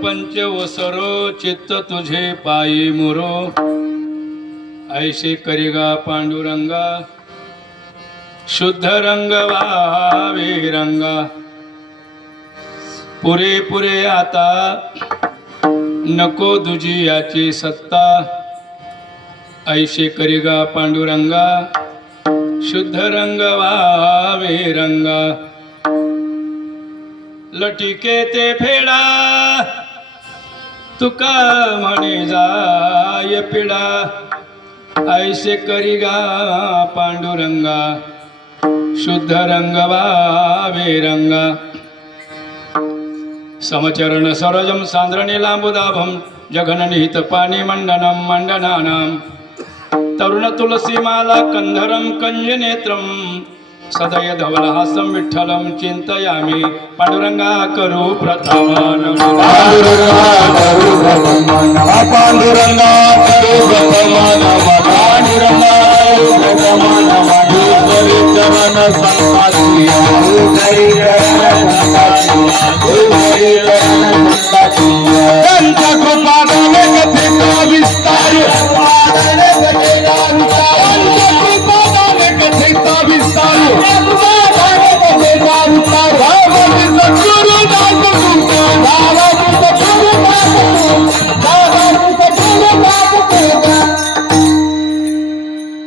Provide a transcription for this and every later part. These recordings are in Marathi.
प्रपंच ओसरो चित्त तुझे पायी मुरो ऐसे करिगा पांडुरंगा शुद्ध रंग वावे रंगा पुरे पुरे आता नको दुजी याची सत्ता ऐसे करिगा पांडुरंगा शुद्ध रंग वावे रंगा लटिके ते फेडा तुका म्हणे जाय पिडा ऐसे करिगा पांडुरंगा शुद्ध रंग वावे रंगा समचरण सरोजम सांद्रणी लांबुदाभम जघननिहित पाणी मंडनम मंडनानां तरुण तुलसीमाला कंधरम कंजनेत्रम सदय धवलहासं विठ्ठलं चिंतयामि पांडुरंगा करू प्रथमन पांडुरंगा करू प्रथमन पांडुरंगा चरण संताची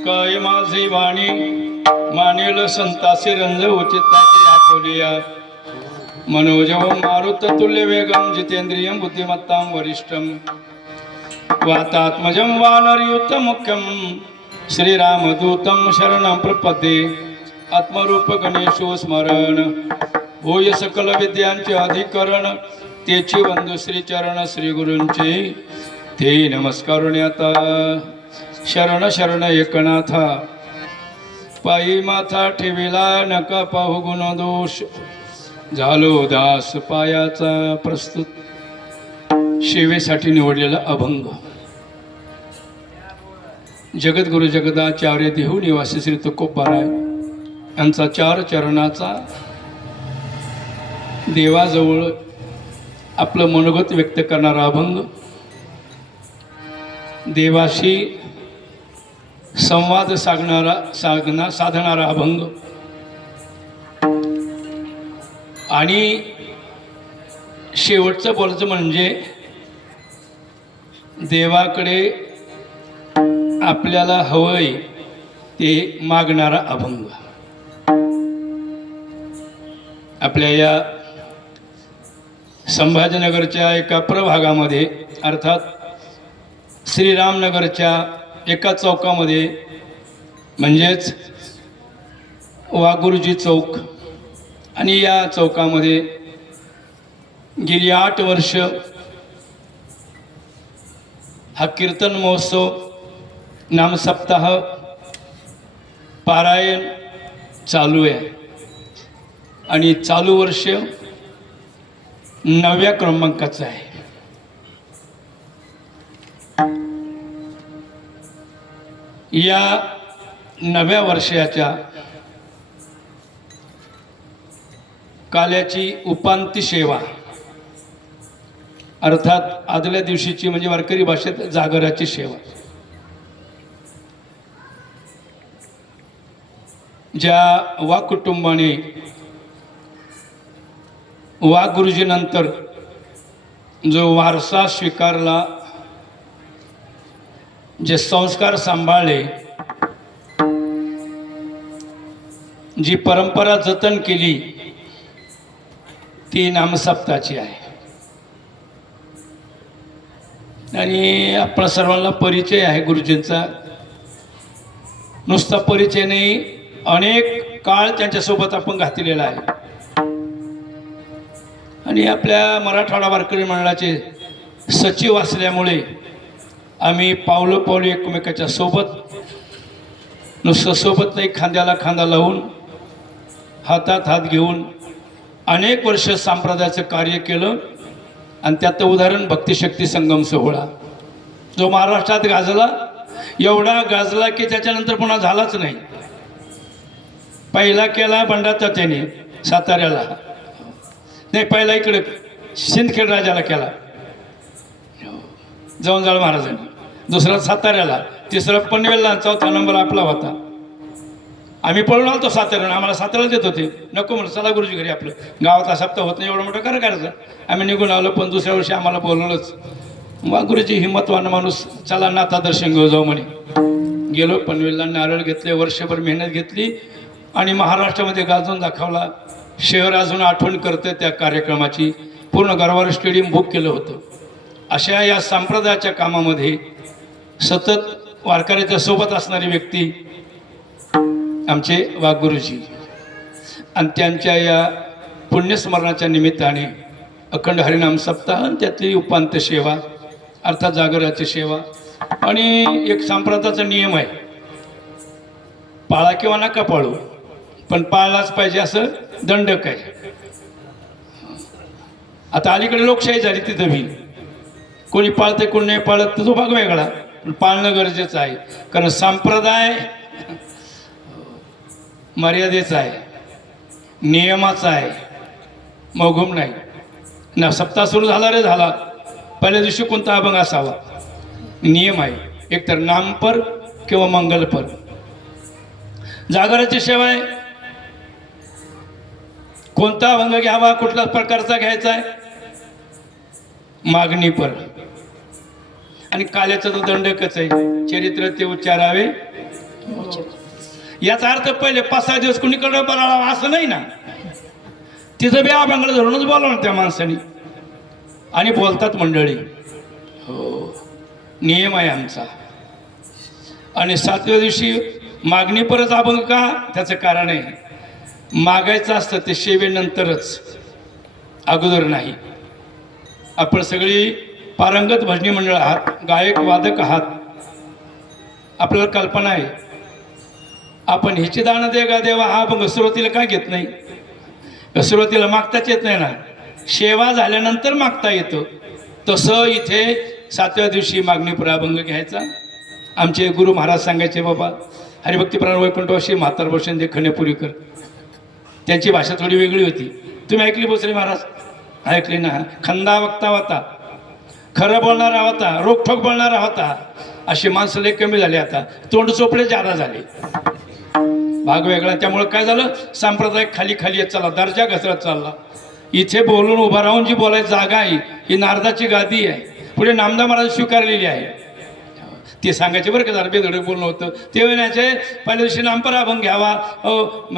काय माझी वाणी मानेल संतासी रंज उचितासी आपोलिया मनोजवं मारुत तुल्य वेगं जितेंद्रियं बुद्धिमत्तां वरिष्ठं वातात्मजं वानरयुत मुख्यं श्रीरामदूतं शरणं प्रपद्ये आत्मरूप गणेशो स्मरण होय सकल विद्यांचे अधिकरण तेची वंदू श्रीचरण श्री गुरूंचे ते नमस्कारुण्याता शरण शरण एकनाथा पायी माथा ठेविला नका पाहू गुण दोष झालो दास पायाचा प्रस्तुत सेवेसाठी निवडलेला अभंग जगद्गुरु जगदाचार्य देहू निवासी श्री तुकोबाराय यांचा 4 चरणाचा देवाजवळ आपलं मनोगत व्यक्त करणारा अभंग, देवाशी संवाद साधणारा अभंग आणि शेवटचं बोलायचं म्हणजे देवाकडे आपल्याला हवंय ते मागणारा अभंग. आपल्या या संभाजीनगरच्या एका प्रभागामध्ये अर्थात श्रीरामनगरच्या एका चौकामध्ये म्हणजेच वाघुरुजी चौक, आणि या चौकामध्ये गेली 8 वर्ष हा कीर्तन महोत्सव, नामसप्ताह, पारायण चालू आहे. आणि चालू वर्ष 9व्या क्रमांकाचं आहे. या 9व्या वर्षाच्या काल्याची उपांती सेवा अर्थात आदल्या दिवशीची म्हणजे वारकरी भाषेत जागराची सेवा, ज्या वाघ कुटुंबाने वाघ गुरुजीनंतर जो वारसा स्वीकारला, जे संस्कार सांभाळले, जी परंपरा जतन केली, ती नामसप्ताची आहे. आणि आपल्या सर्वांना परिचय आहे गुरुजींचा. नुसता परिचय नाही, अनेक काळ त्यांच्यासोबत आपण घातलेला आहे. आणि आपल्या मराठवाडा वारकरी मंडळाचे सचिव असल्यामुळे आम्ही पावलं एकमेकाच्या सोबत, नुसतं सोबत नाही, खांद्याला खांदा लावून, हातात हात घेऊन अनेक वर्ष संप्रदायाचं कार्य केलं. आणि त्यात उदाहरण भक्तिशक्ती संगम सोहळा, जो महाराष्ट्रात गाजला, एवढा गाजला की त्याच्यानंतर पुन्हा झालाच नाही. पहिला केला बंडाचा त्याने साताऱ्याला, नाही पहिला इकडे सिंदखेड राजाला केला जवळजाळ महाराजांनी, दुसरा साताऱ्याला, तिसरा पनवेलला, 4था नंबर आपला होता. आम्ही पळून आलो साताऱ्याला, आम्हाला साताऱ्याला देत होते, नको म्हणून चला गुरुजी घरी, आपलं गावातला सप्ताह होत नाही, एवढं मोठं करा करायचं. आम्ही निघून आलो, पण दुसऱ्या वर्षी आम्हाला बोलवलंच. मग गुरुजी हिंमतवान माणूस, चला नाथा दर्शन घेऊ जाऊ म्हणे. गेलो पनवेलला, नारळ घेतले, वर्षभर मेहनत घेतली आणि महाराष्ट्रामध्ये गाजवून दाखवला. शहर अजून आठवण करतं त्या कार्यक्रमाची. पूर्ण गरवार स्टेडियम बुक केलं होतं. अशा या संप्रदायाच्या कामामध्ये सतत वारकऱ्याच्या सोबत असणारी व्यक्ती आमचे वाघगुरुजी. आणि त्यांच्या या पुण्यस्मरणाच्या निमित्ताने अखंड हरिनाम सप्ताह, त्यातली उपांत्य सेवा अर्थात जागराची सेवा. आणि एक संप्रदायाचा नियम आहे, पाळा किंवा नका पाळू, पण पाळलाच पाहिजे असं दंडक आहे. आता अलीकडे लोकशाही झाली, तिथं बी कोणी पाळते कोणी नाही पाळत, तर तो भाग वेगळा, पण पाळणं गरजेचं आहे. कारण संप्रदाय मर्यादेचा आहे, नियमाचा आहे, मौघम नाही. ना सप्ताह सुरू झाला रे झाला, पहिल्या दिवशी कोणता अभंग असावा, नियम आहे. एकतर नामपर किंवा मंगलपर. जागराची सेवा आहे, कोणता अभंग घ्यावा, कुठल्या प्रकारचा घ्यायचा आहे, मागणीपर. आणि काल्याचा तो दंडकच आहे, चरित्र ते उच्चारावे. याचा अर्थ पहिले 5-6 दिवस कुणीकडे बोलावा असं नाही ना, तिथं बी अभंगाला धरूनच बोलावं त्या माणसाने. आणि बोलतात मंडळी, हो नियम आहे आमचा. आणि 7व्या दिवशी मागणीपरच अभंग का, त्याचं कारण आहे, मागायचं असतं ते सेवेनंतरच, अगोदर नाही. आपण सगळी पारंगत भजनी मंडळ आहात, गायक वादक आहात, आपल्याला कल्पना आहे. आपण हिची दान दे गा देवा हा अभंग सुरुवातीला काय घेत नाही, सुरुवातीला मागताच येत नाही ना, सेवा झाल्यानंतर मागता येतो. तसं इथे 7व्या दिवशी मागणीपर अभंग घ्यायचा आमचे गुरु महाराज सांगायचे, बाबा हरिभक्तीप्राण वैकुंठवासी म्हातार भूषण दे खणेपुरीकर. त्यांची भाषा थोडी वेगळी होती. तुम्ही ऐकली भोसले महाराज? ऐकली ना. खंदा वक्ता होता, खरं बोलणारा होता, रोखोक बोलणारा होता. अशी माणसं लय कमी झाली, आता तोंड चोपडे जादा झाले. भाग वेगळा. त्यामुळे काय झालं, सांप्रदायिक खाली खाली येत चालला, दर्जा घसरत चालला. इथे बोलून उभा राहून जी बोलायची जागा आहे ही नारदाची गादी आहे, पुढे नामदा महाराज स्वीकारलेली आहे. ते सांगायचे बरं का, जरा बेधडे बोलणं होतं. ते म्हणायचे पहिल्या दिवशी नामपर अभंग घ्यावा,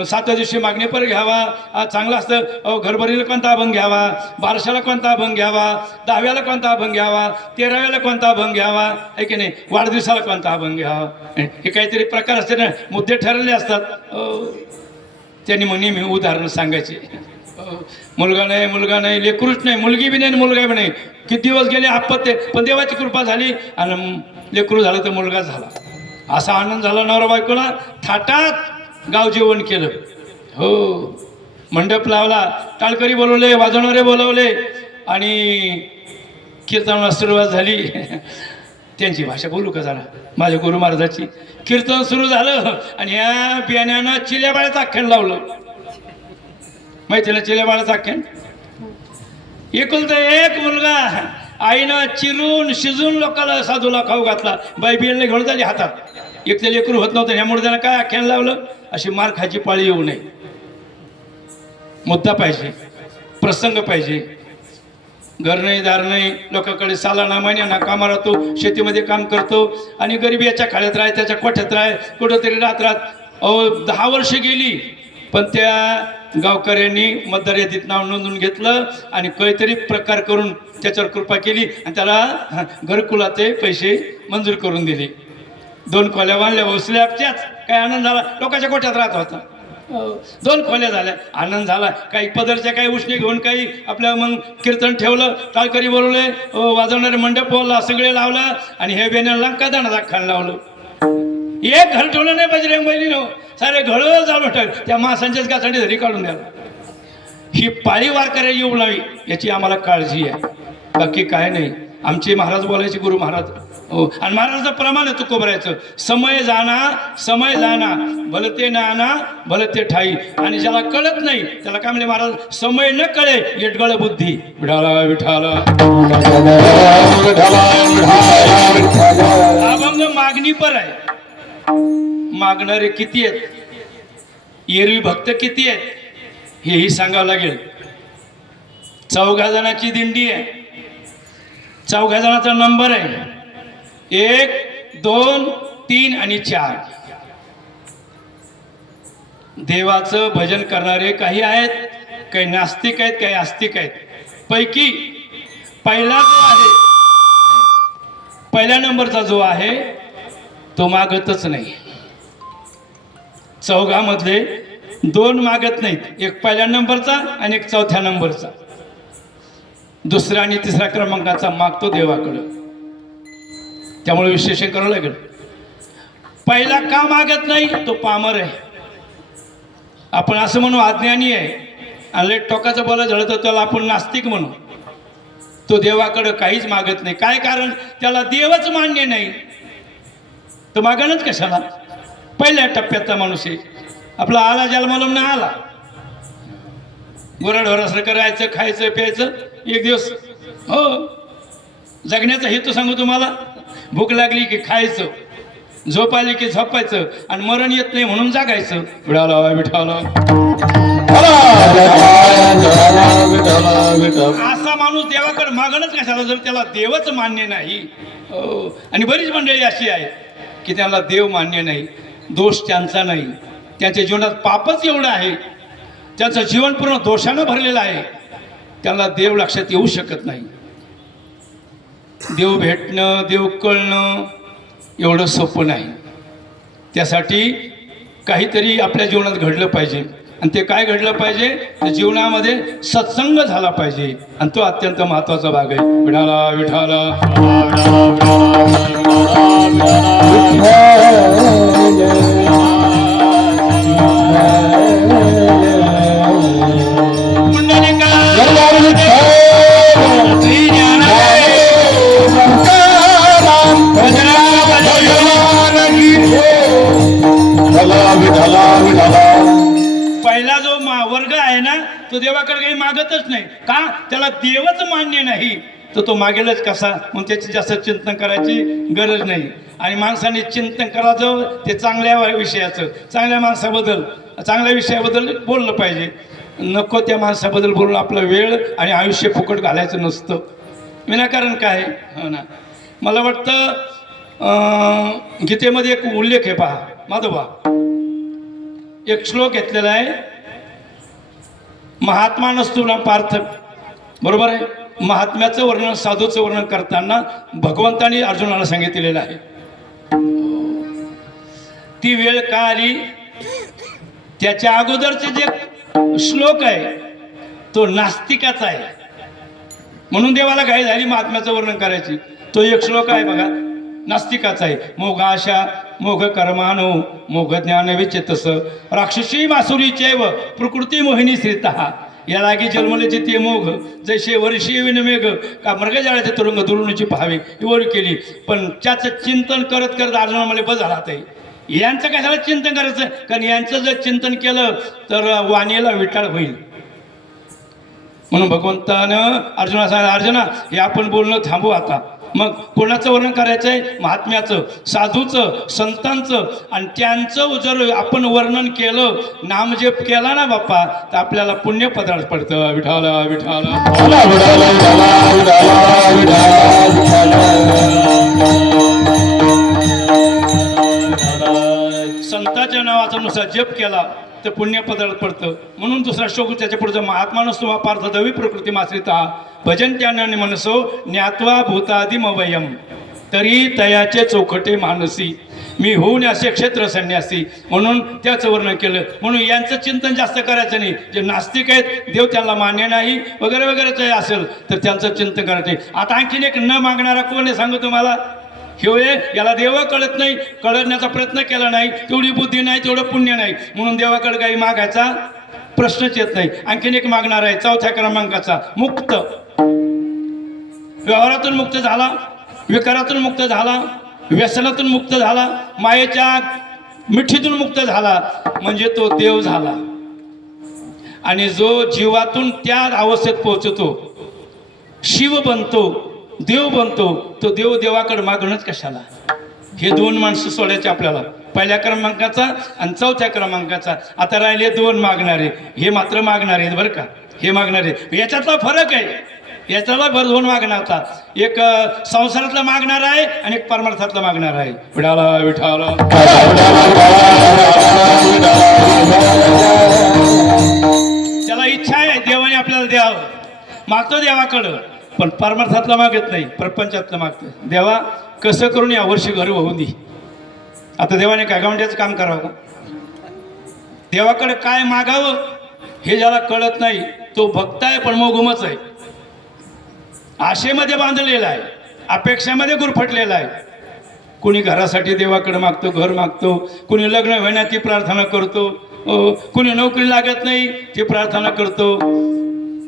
7व्या दिवशी मागणी पर घ्यावा, चांगलं असतं घरभरीला कोणता अभंग घ्यावा, 12शाला कोणता अभंग घ्यावा, 10व्याला कोणता अभंग घ्यावा, 13व्याला कोणता अभंग घ्यावा, आहे की नाही, वाढदिवसाला कोणता अभंग घ्यावा. हे काहीतरी प्रकार असते ना, मुद्दे ठरलेले असतात. त्यांनी मग नेहमी उदाहरणं सांगायचे. मुलगा नाही, लेकरूच नाही, मुलगी बी नाही, मुलगा बी नाही. किती दिवस गेले आपत्ते, पण देवाची कृपा झाली आणि लेकरू झालं तर मुलगा झाला. असा आनंद झाला नवरा बायकोला. थाटात गाव जेवण केलं. हो, मंडप लावला, टाळकरी बोलवले, वाजवणारे बोलवले आणि कीर्तनाला सुरुवात झाली. त्यांची भाषा बोलू का जरा, माझ्या गुरु महाराजाची. कीर्तन सुरू झालं आणि या बियाण्यानं चिल्याबाळ्याचं आख्यान लावलं. माहिती ना चिल्याबाळ्याचं आख्यान? एकुलता एक मुलगा, आईनं चिरून शिजून लोकांना साधूला खाऊ घातला. बाई बियाणे घेऊन झाली हातात. एक ते लेकरू होत नव्हतं, ह्यामुळे त्यानं काय आख्यान लावलं, अशी मार खायची पाळी येऊ नये. मुद्दा पाहिजे, प्रसंग पाहिजे. घर नाही, दार नाही, लोकांकडे सालाना महिन्याना कामा राहतो, शेतीमध्ये काम करतो आणि गरीबी याच्या खाड्यात राह, त्याच्या कोठ्यात राह, कुठंतरी राहत 10 वर्ष गेली. पण त्या गावकऱ्यांनी मतदार यादीत नाव नोंदवून घेतलं आणि काहीतरी प्रकार करून त्याच्यावर कृपा केली आणि त्याला घरकुलाचे पैसे मंजूर करून दिले. 2 खोल्या बांधल्या स्लॅबच्याच. काय आनंद झाला, लोकांच्या कोठ्यात राहत होता. 2 खोल्या झाल्या, आनंद झाला. काही पदरच्या काही उष्णे घेऊन काही आपल्या मग कीर्तन ठेवलं, टाळकरी बोलवले, वाजवणारे मंडप बोलला, सगळे लावला आणि हे बेण्याला लंका दाणाचा खाण लावलं. एक घर ठेवलं नाही बजरंग बहिणीनं, सारे घळं जाणून टाक, त्या माणसांच्याच गासाठी घरी काढून द्याला. ही पाळी वारकऱ्या येऊ नये याची आम्हाला काळजी आहे, बाकी काय नाही. आमचे महाराज बोलायचे, गुरु महाराज. हो, आणि महाराजाचं प्रमाण आहे तुकोबरायचं, समय जाना भले ते नाना भले ते ठाई. आणि ज्याला कळत नाही त्याला काय म्हणजे महाराज, समय न कळे येटगळ बुद्धी. विठाला विठाला. अभंग मागणी पर आहे. मागणारे किती आहेत, एरवी भक्त किती आहेत हेही सांगावं लागेल. 4 जणांची दिंडी आहे, 4 जणांचा नंबर आहे, 1, 2, 3 आणि 4. देवाचं भजन करणारे काही आहेत, काही नास्तिक आहेत, काही आस्तिक आहेत. पैकी पहिला जो आहे, पहिल्या नंबरचा जो आहे तो मागतच नाही. 4 मधले 2 मागत नाहीत, एक पहिल्या नंबरचा आणि एक 4थ्या नंबरचा. 2रा आणि 3रा क्रमांकाचा मागतो देवाकडं. त्यामुळे विश्लेषण करावं लागेल. पहिला का मागत नाही, तो पामर आहे. आपण असं म्हणू अज्ञानी आहे, आणि टोकाचं बोला झालं तर त्याला आपण नास्तिक म्हणू. तो देवाकडं काहीच मागत नाही. काय कारण, त्याला देवच मान्य नाही. तो मागणच कशाला. पहिल्या टप्प्याचा माणूस आहे, आपला आला जन्माला ना आला, गुराढोरासं करायचं, खायचं प्यायचं. एक दिवस हो, जगण्याचा हेतू सांगू तुम्हाला, भूक लागली की खायचं, झोप आली की झोपायचं, आणि मरण येत नाही म्हणून जागायचं. विठाला विठाला. असा माणूस देवाकडे मागणच कशाला, जर त्याला देवच मान्य नाही. आणि बरीच मंडळी अशी आहे की त्याला देव मान्य नाही. दोष त्यांचा नाही, त्यांच्या जीवनात पापच एवढं आहे, त्यांचं जीवन पूर्ण दोषानं भरलेलं आहे, त्याला देव लक्षात येऊ शकत नाही. देव भेटणं, देव कळणं एवढं सोपं नाही. त्यासाठी काहीतरी आपल्या जीवनात घडलं पाहिजे. आणि ते काय घडलं पाहिजे, तर जीवनामध्ये सत्संग झाला पाहिजे, आणि तो अत्यंत महत्त्वाचा भाग आहे. विठाला विठाला. श्री ज्ञान तो देवाकडे काही मागतच नाही का, त्याला देवच मान्य नाही तर तो मागेलच कसा. म्हणून त्याची जास्त चिंतन करायची गरज नाही. आणि माणसाने चिंतन करायचं ते चांगल्या विषयाचं, चांगल्या माणसाबद्दल, चांगल्या विषयाबद्दल बोललं पाहिजे. नको त्या माणसाबद्दल बोलून आपला वेळ आणि आयुष्य फुकट घालायचं नसतं. विनाकारण काय. हो ना. मला वाटतं गीतेमध्ये एक उल्लेख आहे पहा माधोबा, एक श्लोक घेतलेला आहे, महात्मा नसतो ना पार्थ, बरोबर आहे. महात्म्याचं वर्णन, साधूचं वर्णन करताना भगवंतानी अर्जुनाला सांगितलेलं आहे. ती वेळ का आली, त्याच्या अगोदरचे जे श्लोक आहे तो नास्तिकाचा आहे, म्हणून देवाला घाई झाली महात्म्याचं वर्णन करायची. तो एक श्लोक आहे बघा, नास्तिकाचा आहे. मोघ आशा मोघ कर्मानो मोघ ज्ञान विचेतस राक्षसी मासुरीचैव प्रकृती मोहिनी श्रीतः. या लागी जन्मलेचे ते मोघ जैसे वर्षी विनमेघ का मृगजाळ्याचे तुरुंग दुरुणीची पहावी एवढी केली. पण त्याचं चिंतन करत करत अर्जुना मला बस झाला ते. यांचं कशाला चिंतन करायचं, कारण यांचं जर चिंतन केलं तर वाणीला विटाळ होईल. म्हणून भगवंतानं अर्जुना सांगितलं, अर्जुना हे आपण बोलणं थांबू आता. मग कोणाचं वर्णन करायचं आहे, महात्म्याचं, साधूचं, संतांचं. आणि त्यांचं जर आपण वर्णन केलं, नामजप केला ना बाप्पा, तर आपल्याला पुण्य पदार्थ पडतं. विठाला विठाला संतांच्या नावाचा नुसार जप केला तर पुण्य पदार्थ पडतं. म्हणून दुसरा श्लोक त्याच्या पुढचा, महात्मा नसतो वा पार्थ दवी प्रकृती माश्रिता भजन त्याने मनसो ज्ञात्वा भूतादिमवयम तरी तयाचे चौखटे मानसी. मी होऊन असे क्षेत्र संन्यासी. म्हणून त्याचं वर्णन केलं. म्हणून यांचं चिंतन जास्त करायचं नाही. जे नास्तिक आहेत, देव त्यांना मान्य नाही वगैरे वगैरे असेल तर त्यांचं चिंतन करायचं नाही. आता आणखीन एक न मागणारा कोण आहे सांगू तुम्हाला, हे याला देव कळत नाही, कळण्याचा प्रयत्न केला नाही, तेवढी बुद्धी नाही, तेवढं पुण्य नाही, म्हणून देवाकडे काही मागायचा प्रश्नच येत नाही. आणखीन एक मागणार आहे, चौथ्या क्रमांकाचा, मुक्त. व्यवहारातून मुक्त झाला, विकारातून मुक्त झाला, व्यसनातून मुक्त झाला, मायेच्या मिठीतून मुक्त झाला, म्हणजे तो देव झाला. आणि जो जीवातून त्या अवस्थेत पोहोचतो, शिव बनतो, देव बनतो, तो देव देवाकडे मागणंच कशाला. हे दोन माणसं सोडायचे आपल्याला, पहिल्या क्रमांकाचा आणि चौथ्या क्रमांकाचा. आता राहिले दोन मागणारे, हे मात्र मागणारे आहेत बरं का, हे मागणारे. याच्यातला फरक आहे, याच्यातला दोन मागणारचा, एक संसारातला मागणार आहे आणि एक परमार्थातला मागणार आहे. विठाला विठाला त्याला इच्छा आहे देवाने आपल्याला द्यावं, मागतो देवाकडं, पण परमार्थातला मागत नाही, प्रपंचातलं मागतं. देवा कसं करून या वर्षी घर होऊन दे. आता देवाने काय गावंड्याचं काम करावं का, देवाकडे काय मागावं हे ज्याला कळत नाही तो भक्त आहे पण मोगुमच आहे. आशेमध्ये बांधलेला आहे, अपेक्षामध्ये गुरफटलेला आहे. कुणी घरासाठी देवाकडे मागतो, घर मागतो, कुणी लग्न होण्याची प्रार्थना करतो, कुणी नोकरी लागत नाही ती प्रार्थना करतो.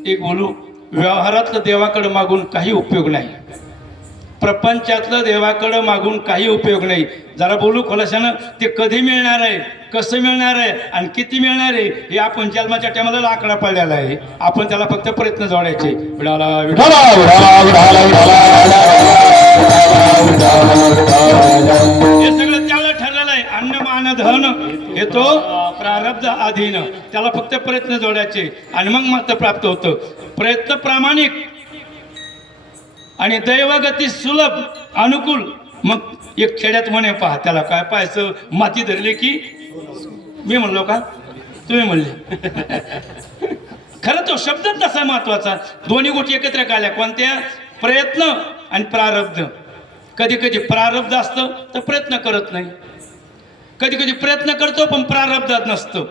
एक बोलू, व्यवहारातलं देवाकडं मागून काही उपयोग नाही, प्रपंचातलं देवाकडं मागून काही उपयोग नाही. जरा बोलू खोलाशानं, ते कधी मिळणार आहे, कसं मिळणार आहे आणि किती मिळणार आहे हे आपण जन्माच्या टायमाला आकडा पडलेला आहे. आपण त्याला फक्त प्रयत्न जोडायचे. विडाला विडाला हे सगळं त्याला ठरलेलं आहे. अन्न मान धन हे तो प्रारब्ध अधीन, त्याला फक्त प्रयत्न जोडायचे आणि मग मात्र प्राप्त होतं. प्रयत्न प्रामाणिक आणि दैवगती सुलभ अनुकूल. मग एक खेड्यात म्हणे पहा, त्याला काय पाहायचं, माती धरली की, मी म्हणलो का तुम्ही म्हणले, खरं तो शब्द तसा महत्वाचा. दोन्ही गोष्टी एकत्र आल्या, कोणत्या, प्रयत्न आणि प्रारब्ध. कधी कधी प्रारब्ध असतं तर प्रयत्न करत नाही, कधी कधी प्रयत्न करतो पण प्रारब्धात नसतं.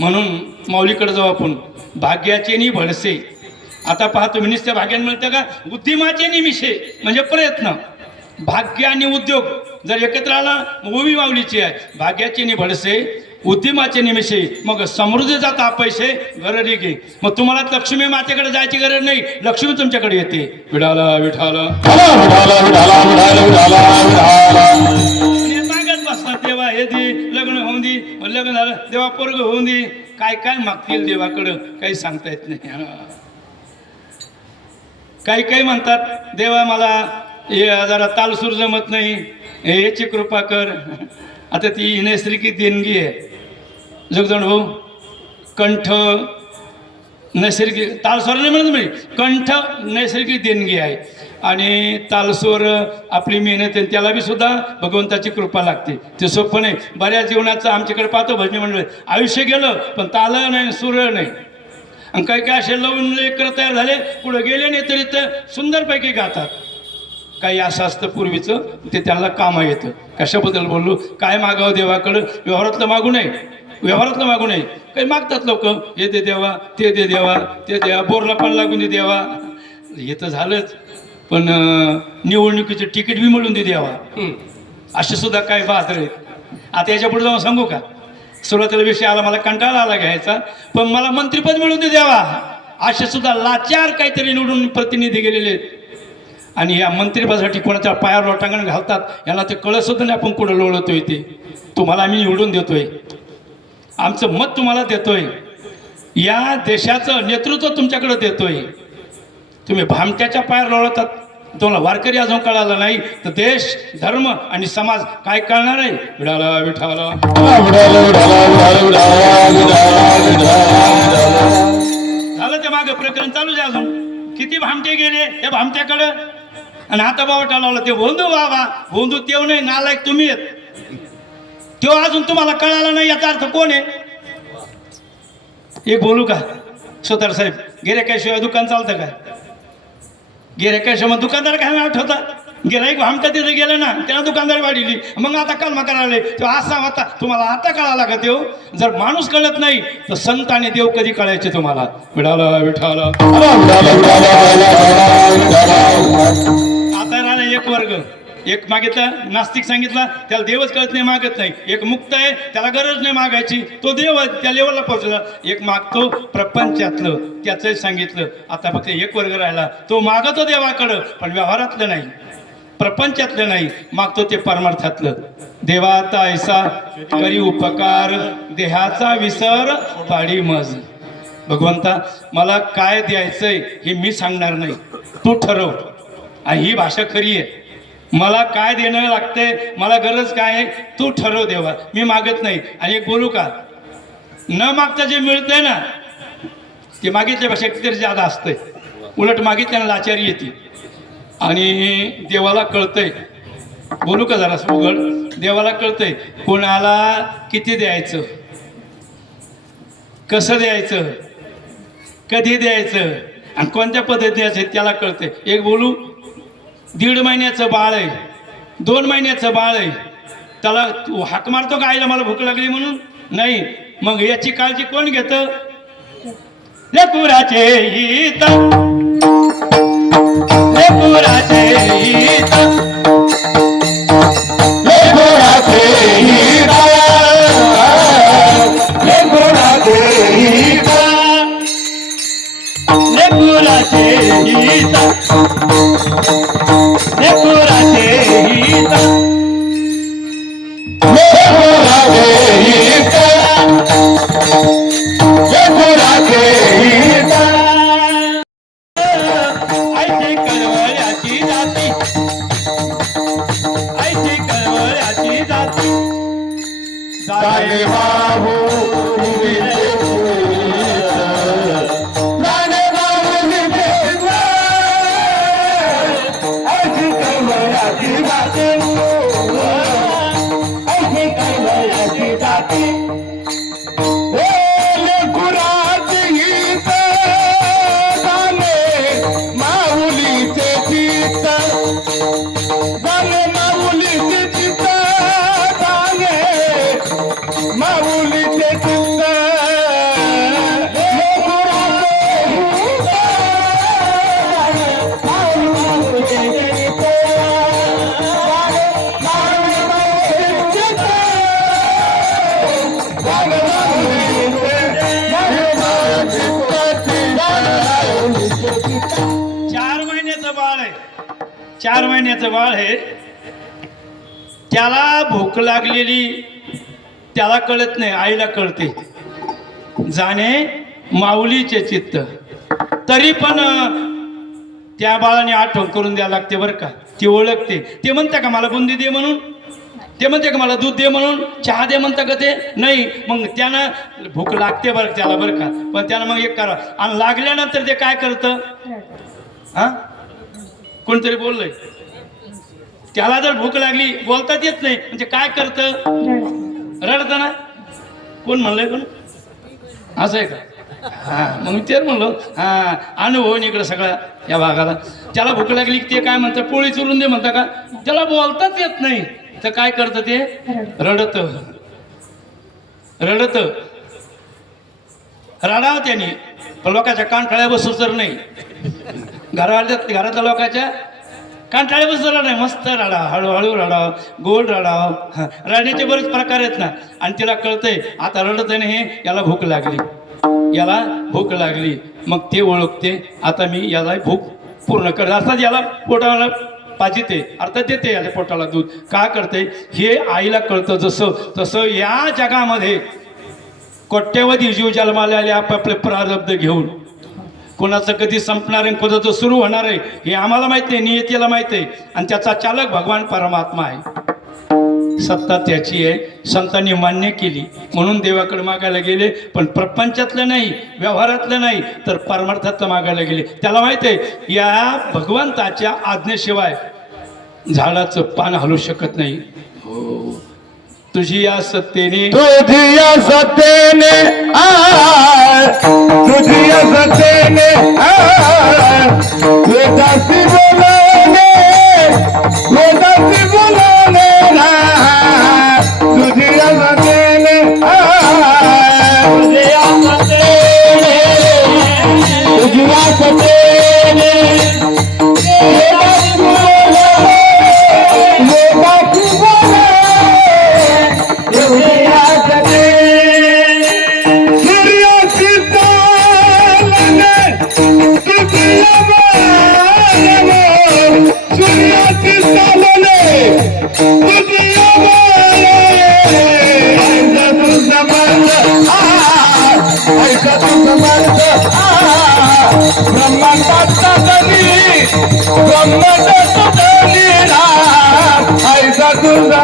म्हणून माऊलीकडे जाऊ आपण, भाग्याचे नि भडसे. आता पहा तुम्ही, नुसत्या भाग्याने मिळतं का, बुद्धिमाचे निमिषे म्हणजे प्रयत्न. भाग्य आणि उद्योग जर एकत्र आला मग उभी माऊलीची आहे. भाग्याचे नि भडसे उद्यमाचे निमिषे मग समृद्धी जाता पैसे घरी घे. मग तुम्हाला लक्ष्मी मातेकडे जायची गरज नाही, लक्ष्मी तुमच्याकडे येते. विडाला विठाला मागत बसतात, देवा हे दे, लग्न होऊन दे, लग्न झालं देवा पोरग होऊन दे, काय काय मागतील देवाकडं काही सांगता येत नाही. हा. काही काही म्हणतात देवा मला हे जरा तालसूर जमत नाही, याची कृपा कर. आता ती नैसर्गिक देणगी आहे जगदण भाऊ. कंठ नैसर्गिक, तालस्वर नाही म्हणत मी, कंठ नैसर्गिक देणगी आहे आणि तालस्वर आपली मेहनत आहे. त्याला बी सुद्धा भगवंताची कृपा लागते. ते सोपं नाही. बऱ्याच जीवनाचं आमच्याकडे पाहतो भजनी मंडळ, आयुष्य गेलं पण तालं नाही सुर नाही. आणि काही काही असे लवून लेकर तयार झाले, पुढे गेले नाही तरी ते सुंदरपैकी गातात. काही असं असतं पूर्वीचं, ते त्यांना कामा येतं. कशाबद्दल बोललो, काय मागावं देवाकडं, व्यवहारातलं मागू नये, व्यवहारातलं मागू नये. काही मागतात लोक, हे दे देवा, ते दे देवा, ते देवा, बोरला पण लागून दे देवा. हे तर झालंच, पण निवडणुकीचं तिकीट बी मिळून दे देवा, असे सुद्धा काही बहादर आहेत. आता याच्या पुढे जाऊन सांगू का, सुरुवातीला विषय आला, मला कंटाळा आला घ्यायचा, पण मला मंत्रिपद मिळून दे देवा, असे सुद्धा लाचार काहीतरी निवडून प्रतिनिधी गेलेले आहेत. आणि या मंत्रिपदासाठी कोणाच्या पायावर लोटांगण घालतात, यांना ते कळत सुद्धा नाही आपण कुठं लोळतोय. ते तुम्हाला आम्ही निवडून देतोय, आमचं मत तुम्हाला देतोय, या देशाचं नेतृत्व तुमच्याकडे देतोय. तुम्ही भामट्याच्या पायावर लोळतात. तुम्हाला वारकरी अजून कळाला नाही तर देश धर्म आणि समाज काय कळणार आहे. विठाला विठाला झालं ते मागं प्रकरण चालू आहे. अजून किती भामटे गेले त्या भामट्याकडं, आणि आता बाबा लावला ते भोंदू. बाबा भोंदू तेव नाही, नालायक तुम्ही आहेत. तो अजून तुम्हाला कळाला नाही याचा अर्थ कोण आहे. एक बोलू का सुतार साहेब, गिऱ्हाईकाशिवाय दुकान चालतं का. गिऱ्हाईकाशिवाय मग दुकानदार काय नाव ठेवता. गिऱ्हाईक भामट्या तिथे गेलं ना, त्याला दुकानदार वाढली, मग आता कलमा करायला तो असा होता. तुम्हाला आता कळाला का देव. जर माणूस कळत नाही तर संत आणि देव कधी कळायचे तुम्हाला. विठाला विठाला. आता राहिला एक वर्ग, एक मागितला नास्तिक सांगितला, त्याला देवच कळत नाही, मागत नाही. एक मुक्त आहे, त्याला गरज नाही मागायची, तो देव त्या लेवलला पोहोचला. एक मागतो प्रपंचातलं, त्याचंही सांगितलं. आता फक्त एक वर्ग राहिला, तो मागतो देवाकडं पण व्यवहारातलं नाही, प्रपंचातलं नाही, मागतो ते परमार्थातलं. देवाचा ऐसा करी उपकार, देहाचा विसर पाडी मज. भगवंता मला काय द्यायचंय हे मी सांगणार नाही, तू ठरव. आणि ही भाषा खरी आहे. मला काय देणं लागतंय, मला गरज काय आहे, तू ठरव देवा, मी मागत नाही. आणि एक बोलू का, न मागता जे मिळतंय ना ते मागितल्यापेक्षा कितीतरी जादा असतंय. उलट मागितल्यानं लाचारी येते आणि देवाला कळतंय. बोलू का जरा उघड, देवाला कळतंय कोणाला किती द्यायचं, कसं द्यायचं, कधी द्यायचं आणि कोणत्या पद्धतीने द्यायचं त्याला कळतंय. एक बोलू, 1.5 महिन्याचं बाळ आहे, 2 महिन्याचं बाळ आहे, त्याला हाक मारतो का आईला मला भूक लागली म्हणून. नाही, मग याची काळजी कोण घेतं. लेकराचे हित, लेकराचे हित, लेकराचे हित, लेकराचे हित, लेकराचे हित, लेकराचे हित, लेकराचे हित, लेकराचे हित. आईची कळवळ्याची जाती, आईची कळवळ्याची जाती, जाणे बाहू चार महिन्याचं बाळ आहे, त्याला भूक लागलेली त्याला कळत नाही, आईला कळते. जाणे माऊलीचे चित्त. तरी पण त्या बाळाने आठवण करून द्यावं लागते बरं का. ती ओळखते. ते म्हणते का मला बुंदी दे म्हणून, ते म्हणते का मला दूध दे म्हणून, चहा दे म्हणतं का ते नाही. मग त्यानं भूक लागते बरं त्याला बरं का. पण त्यानं मग एक करा आणि लागल्यानंतर ते काय करतं. हा कोणतरी बोललंय त्याला जर भूक लागली बोलताच येत नाही म्हणजे काय करतं, रडतं ना. कोण म्हणलंय कोण असं आहे का. हां मग मी तेच म्हणलो. हां अनुभव इकडं सगळ्या या भागाला. त्याला भूक लागली की ते काय म्हणतं पोळी चुरून दे म्हणतं का. त्याला बोलताच येत नाही तर काय करतं ते रडतं. रडावं त्याने पण लोकांच्या कानठळ्या बसू तर नाही. घरातल्या लोकांच्या कानठाळे बसवला नाही. मस्त रडा, हळूहळू रडाव, गोल रडाव. रडण्याचे बरेच प्रकार आहेत ना. आणि तिला कळतंय आता रडत आहे ना हे याला भूक लागली, याला भूक लागली. मग ते ओळखते आता मी याला भूक पूर्ण कर. अर्थात याला पोटाला पाजिते अर्थात देते याला पोटाला दूध. का करते हे आईला कळतं. जसं तसं या जगामध्ये कोट्यवधी जीव जन्माला आले आपापले प्रारब्ध घेऊन. कोणाचं कधी संपणार आहे कोणाचं सुरू होणार आहे हे आम्हाला माहीत नाही, नियतीला माहीत आहे. आणि त्याचा चालक भगवान परमात्मा आहे. सत्ता त्याची आहे. संतांनी मान्य केली म्हणून देवाकडे मागायला गेले. पण प्रपंचातलं नाही, व्यवहारातलं नाही तर परमार्थातलं मागायला गेले. त्याला माहीत आहे या भगवंताच्या आज्ञेशिवाय झाडाचं पान हलू शकत नाही. तुझी या सत्तेने, तुझी या सत्तेने तुझी या सत्तेने वेदासी बोलाने ना तुझी या सत्तेने तुझी या सत्तेने तुझी या सत्तेने वेदासी बोलाने वेदासी बोलाने ब्रह्मांडाचा गली ब्रह्मांडाचा गली ऐसा तुझा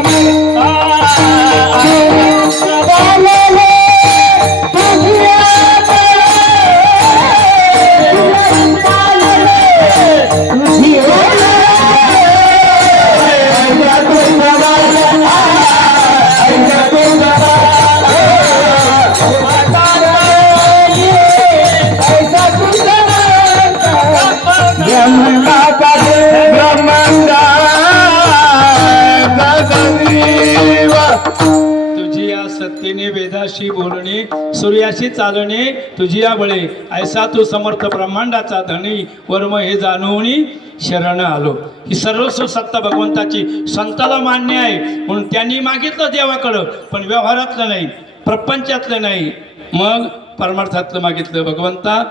तुझी या सत्तेने वेदाशी बोलणे सूर्याशी चालणे तुझी या बळे ऐसा तू समर्थ ब्रह्मांडाचा धनी वर्म हे जाणवणी शरण आलो. ही सर्वस्व सत्ता भगवंताची संताला मान्य आहे म्हणून त्यांनी मागितलं देवाकडं. पण व्यवहारातलं नाही, प्रपंचातलं नाही, मग परमार्थातलं मागितलं. भगवंता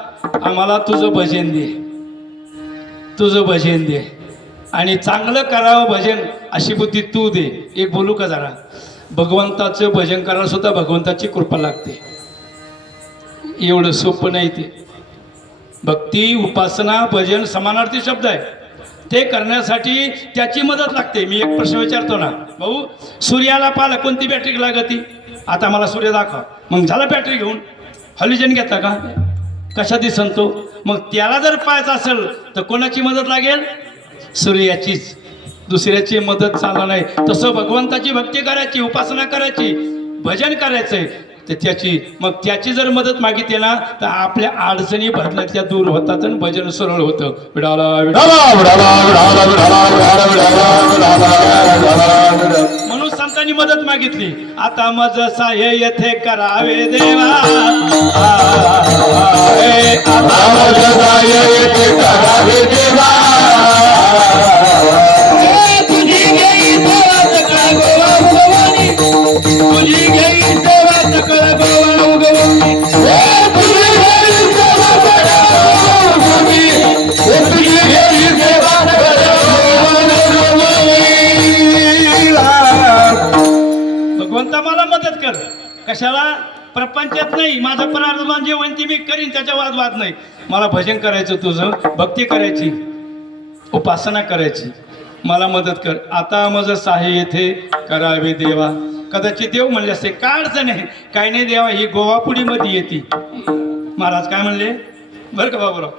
आम्हाला तुझं भजन दे, तुझं भजन दे आणि चांगलं करावं भजन अशी बुद्धी तू दे. एक बोलू का जरा. भगवंताचं भजन करायला सुद्धा भगवंताची कृपा लागते. एवढं सोपं नाही ते. भक्ती उपासना भजन समानार्थी शब्द आहे. ते करण्यासाठी त्याची मदत लागते. मी एक प्रश्न विचारतो ना भाऊ, सूर्याला पाहिलं कोणती बॅटरी लागती. आता मला सूर्य दाखव मग झाला बॅटरी घेऊन. हॅलोजन घेता का कशा दिसन तो. मग त्याला जर पाहायचं असेल तर कोणाची मदत लागेल, सूर्याचीच. दुसऱ्याची मदत चालणार नाही. तसं भगवंताची भक्ती करायची, उपासना करायची, भजन करायचंय तर त्याची मग त्याची जर मदत मागितली ना तर आपल्या अडचणी बदल्यातल्या दूर होतात आणि भजन सरळ होतं. म्हणून संतांनी मदत मागितली. आता मज साह्य येथे करावे देवा, आता मज साह्य येथे करावे देवा. भगवंता मला मदत कर. कशाला प्रपंचात नाही, माझं प्रार्थना जे होईन ती मी करीन, त्याच्या वाद नाही. मला भजन करायचं, तुझं भक्ती करायची, उपासना करायची, मला मदत कर. आता माझं साहे येथे करावे देवा. कदाचित देव म्हणले असते काय अडचण आहे, काही नाही देवा, ही गोवापुडीमध्ये येते. महाराज काय म्हणले बरं का बाबूराव,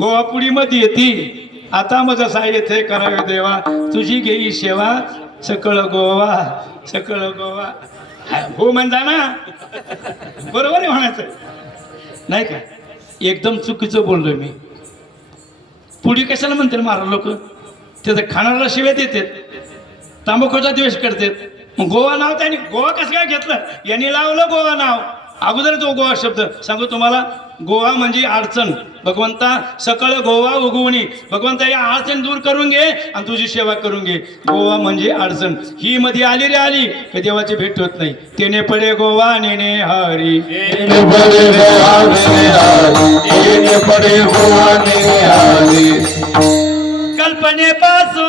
गोवापुडीमध्ये येते. आता माझं साहे येथे करावे देवा, तुझी घेई सेवा सकळ गोवा, सकळ गोवा. हो म्हणता ना, बरोबर आहे म्हणायचं नाही का. एकदम चुकीचं बोललोय मी. पुडी कशाला म्हणते महाराज लोक, ते तर खाणाऱ्याला शिव्या देतात, तांबाखूचा द्वेष करतात. मग गोवा नाव त्याने गोवा कसं काय घेतलं, यांनी लावलं गोवा नाव. अगोदर तो गोवा शब्द सांगू तुम्हाला. गोवा म्हणजे अडचण, भगवंता सकळ गोवा उगवणी. भगवंता या अडचण दूर करून घे आणि तुझी सेवा करून घे. गोवा म्हणजे अडचण. ही मध्ये आली रे आली की देवाची भेट होत नाही. तेने पडे गोवा नेने हरी, तेने पडे गोवा नेने हरी, तेने पडे गोवा नेने हरी. कल्पनेपासून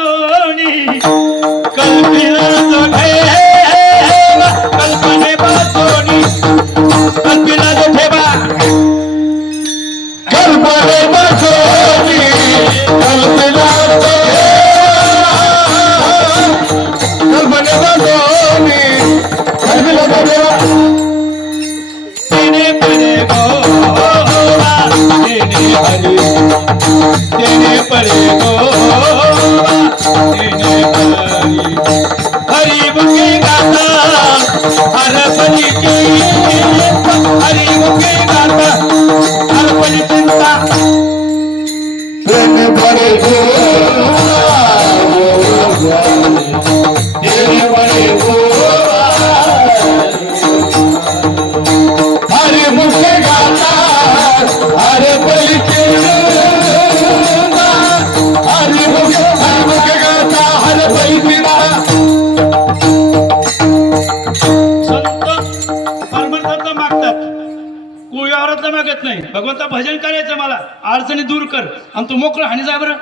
कल्पिला जो ठेवा, कल्पनेपासून कल्पिला जो ठेवा, कल्पनेपासून कल्पिला जो कल्पनेपासून कल्पिला जो ठेवा. तेने पडे गोवा नेने हरी, तेने पडे गोवा नेने हरी. हरी मुखे गाता हर पलीची, हरी मुखे गाता हर पली चिंता. तेने पडे गोवा, तेने पडे गोवा, हरी मुखे गाता हर पलीची, हरी मुखे गाता हर पलीची. संत परमार्थातलं मागतात, कुळव्यवहारातलं मागत नाही. भगवंता भजन करायचं, मला अडचणी दूर कर आणि तू मोकळं हानी जा बरं.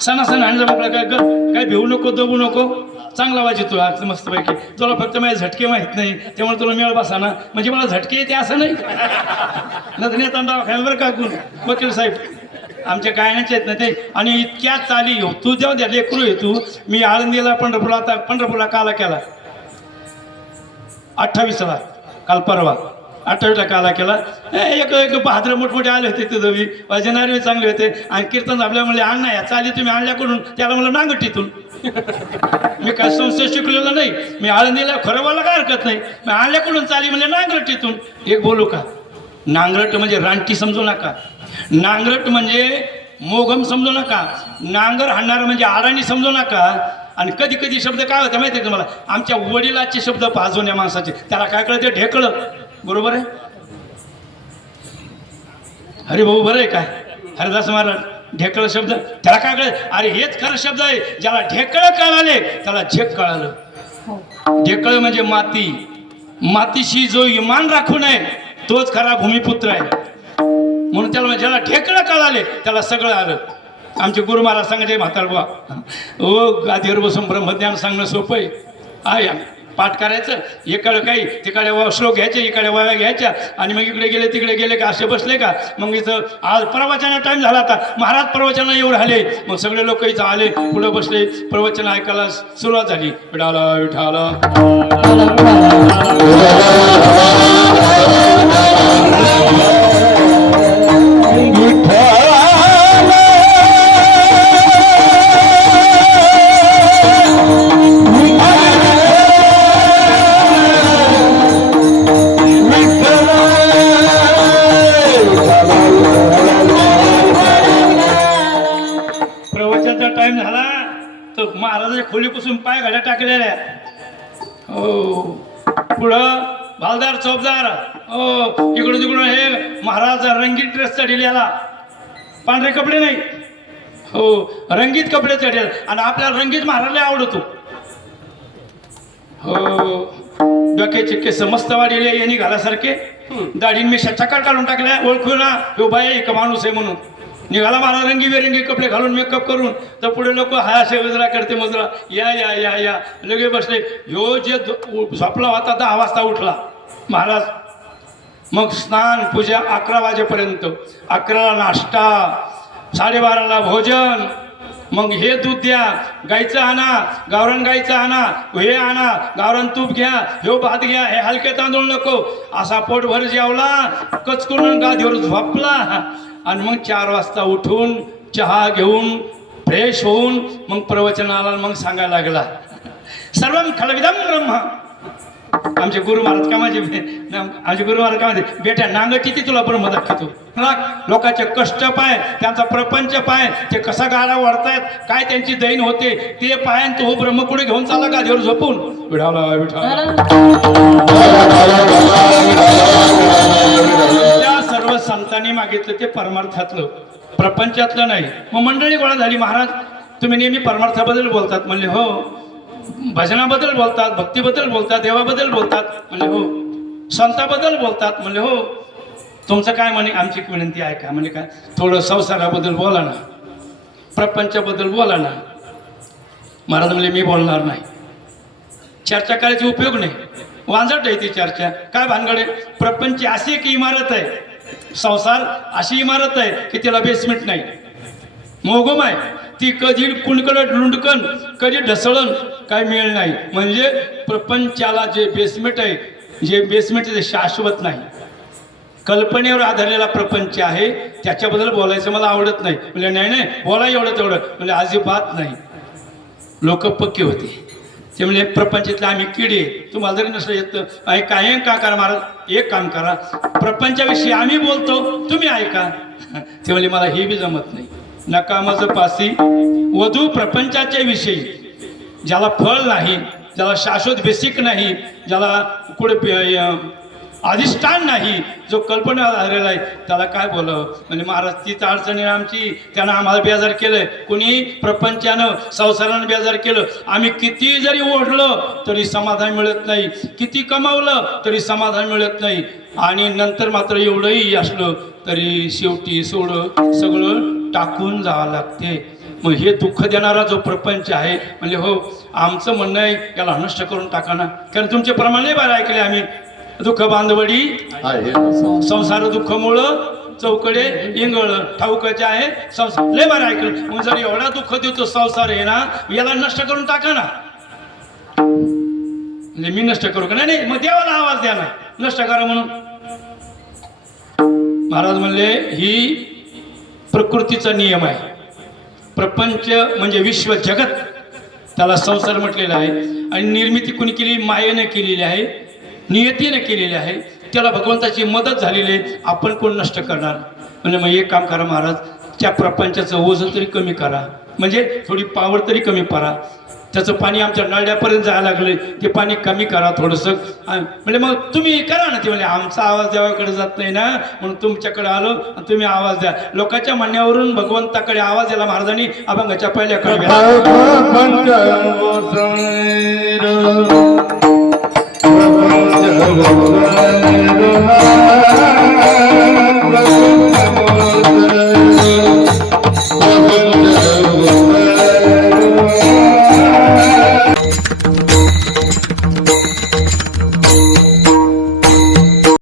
सणासण हानी जा मोकळा, काय भिवू नको, दबू नको. चांगला वाजी तुला मस्तपैकी. तुला फक्त माझे झटके माहीत नाही, त्यामुळे तुला मिळ बसा ना. म्हणजे मला झटके येते असं नाही. नेता दवाखान्यात बरं का गुण वकील साहेब आमच्या गायनाचे आहेत ना ते. आणि इतक्या चाली हो तू जेव्हा द्या लेकरू आहे तू. मी आळंदीला पंढरपूरला, आता पंढरपूरला काला केला 28ला, काल परवा 28ला काला केला. एक बहादर मोठमोठे आले होते तिथं, वाजणारे चांगले होते. आणि कीर्तन आपल्या म्हणले अण्णा या चाली तुम्ही आणल्याकडून, त्याला म्हणलं नांगटीतून. मी काय संस्था शिकलेलं नाही, मी आळंदीला खरं बोलायला काय हरकत नाही. मी आणल्याकडून चाली म्हणजे नांगरटीतून. एक बोलू का, नांगरट म्हणजे रानटी समजू नका, नांगरट म्हणजे मोगम समजू नका, नांगर हाणणार म्हणजे आडाणी समजू नका. आणि कधी कधी शब्द काय होते माहिती आहे तुम्हाला, आमच्या वडिलाचे शब्द पाजवण्या माणसाचे, त्याला काय कळते ढेकळं. बरोबर आहे हरी भाऊ, बरं आहे काय हरिदास महाराज ढेकळ शब्द त्याला काय कळलं. अरे हेच खरं शब्द आहे, ज्याला ढेकळ कळाले त्याला झेक कळालं. ढेकळ म्हणजे माती, मातीशी जो इमान राखू नये तोच खरा भूमिपुत्र आहे. म्हणून त्याला ज्याला ढेकळ कळाले त्याला सगळं आलं. आमचे गुरु महाराज सांगायचे म्हातारबा, ओ गादीवर बसून ब्रह्मज्ञान सांगणं सोपं आहे. पाठ करायचं, इकडं काही तिकडे श्लोक घ्यायचे, इकडे वाया घ्यायच्या, आणि मग इकडे गेले तिकडे गेले का असे बसले का. मग इथं आज प्रवचना टाईम झाला, आता महाराज प्रवचना येऊ राहिले. मग सगळे लोक इथं आले, पुढं बसले, प्रवचन ऐकायला सुरुवात झाली. विठाला विठाला टाइम झाला तर महाराजाच्या खोलीपासून पाय घाल्या टाकलेल्या. हो पुढं भालदार चौपदार, हो इकडून तिकडून हे महाराज रंगीत ड्रेस चढलेला, पांढरे कपडे नाही, हो रंगीत कपडे चढेल. आणि आपल्याला रंगीत महाराजला आवडतो. हो डोक्याचे केस मस्त वाढलेले यांनी घालासारखे, दाढीन मी चक्कर काढून टाकल्या, ओळखू ना हो बाई एक माणूस आहे म्हणून. निघाला महाराज रंगीबेरंगी कपडे घालून, मेकअप करून. तर पुढे लोक हा असे मुजरा करते, मुजरा या या या या लगे बसले. ह्यो जे झोपला होता 10 वाजता उठला महाराज. मग स्नान पूजा 11 वाजेपर्यंत, 11ला नाश्ता, 12:30ला भोजन. मग हे दूध द्या, गाईचं आणा, गावरान गाईचं आणा, हे आणा, गावरान तूप घ्या, हे भात घ्या, हे हलके तांदूळ नको. असा पोटभर जेवला, कचकरून गादीवर झोपला आणि मग 4 वाजता उठून चहा घेऊन फ्रेश होऊन मग प्रवचनाला मग सांगायला लागला सर्वं खलविदं ब्रह्म. आमचे गुरु महाराज का माझे आमचे गुरु महाराज का माझे बेटा नांगटी ती तुला ब्रह्म दाखवतो. लोकांचे कष्ट पाय, त्यांचा प्रपंच पाय, ते कसा गाडा वाढतायत, काय त्यांची दैन होते ते पाय, आणि तो ब्रह्म पुढे घेऊन चालला गादीवर झोपून. विठाला विठाला त्या सर्व संतांनी मागितलं ते परमार्थातलं, प्रपंचातलं नाही. मग मंडळी गोळा झाली. महाराज तुम्ही नेहमी परमार्थाबद्दल बोलतात. म्हणले हो. भजनाबद्दल बोलतात, भक्तीबद्दल बोलतात, देवाबद्दल बोलतात. म्हणले हो. संताबद्दल बोलतात. म्हणले हो. तुमचं काय म्हणे? आमची विनंती आहे का? म्हणजे काय थोडं संसाराबद्दल बोला ना, प्रपंचाबद्दल बोला ना. महाराज म्हणले मी बोलणार नाही. चर्चा करायची उपयोग नाही, वांजट आहे ती चर्चा. काय भानगडे? प्रपंच अशी एक इमारत आहे, संसार अशी इमारत आहे की तिला बेसमेंट नाही, मोगम आहे. ती कधी कुणकडं लुंडकन, कधी ढसळण, काय मिळ नाही. म्हणजे प्रपंचाला जे बेसमेंट आहे, जे बेसमेंट ते शाश्वत नाही, कल्पनेवर आधारलेला प्रपंच आहे. त्याच्याबद्दल बोलायचं मला आवडत नाही. म्हणजे नाही नाही बोला एवढं तेवढं. म्हणजे अजिबात नाही. लोक पक्के होते. ते म्हणजे प्रपंचातले आम्ही किडे, तुम्हाला जरी नसलं येतं आहे काय का करा महाराज, एक काम करा, प्रपंचाविषयी आम्ही बोलतो, तुम्ही ऐका. ते म्हणजे मला हे बी जमत नाही. नकामाचं पासी वधू प्रपंचाच्या विषयी, ज्याला फळ नाही, ज्याला शाश्वत बेसिक नाही, ज्याला कुठे अधिष्ठान नाही, जो कल्पना आलेला आहे, त्याला काय बोलावं? म्हणजे महाराज तीच अडचणी आमची. त्यानं आम्हाला बेजार केलं. कोणी प्रपंचानं संसारानं बेजार केलं. आम्ही किती जरी ओढलं तरी समाधान मिळत नाही, किती कमावलं तरी समाधान मिळत नाही. आणि नंतर मात्र एवढंही असलं तरी शेवटी सगळं टाकून जावं लागते. मग हे दुःख देणारा जो प्रपंच आहे, म्हणजे हो आमचं म्हणणं आहे याला नष्ट करून टाका ना. कारण तुमचे प्रमाण लय बार ऐकले आम्ही. दुःख बांधवडी संसार दुःख मुळ चौकडे इंगळ ठाऊकचे आहे संसार. लय बार ऐकलं. मग जर एवढा दुःख देतो संसार आहे ना, याला नष्ट करून टाका ना. म्हणजे मी नष्ट करू का? नाही, मग देवाला आवाज द्या ना, नष्ट करा म्हणून. महाराज म्हणले ही प्रकृतीचा नियम आहे. प्रपंच म्हणजे विश्व जगत, त्याला संसार म्हटलेला आहे. आणि निर्मिती कुणी केली? मायेने केलेली आहे, नियतीने केलेली आहे. त्याला भगवंताची मदत झालेली आहे. आपण कोण नष्ट करणार? म्हणजे मग एक काम करा महाराज, त्या प्रपंचाचं ओझं तरी कमी करा, म्हणजे थोडी पावर तरी कमी करा. त्याचं पाणी आमच्या नळ्यापर्यंत जायला लागले, ते पाणी कमी करा थोडंसं. म्हणजे मग तुम्ही करा ना. ते म्हणजे आमचा आवाज देवाकडे जात नाही ना, म्हणून तुमच्याकडे आलो आणि तुम्ही आवाज द्या. लोकांच्या म्हणण्यावरून भगवंताकडे आवाज दिला महाराजांनी अभंगाच्या पहिल्या कडव्यात.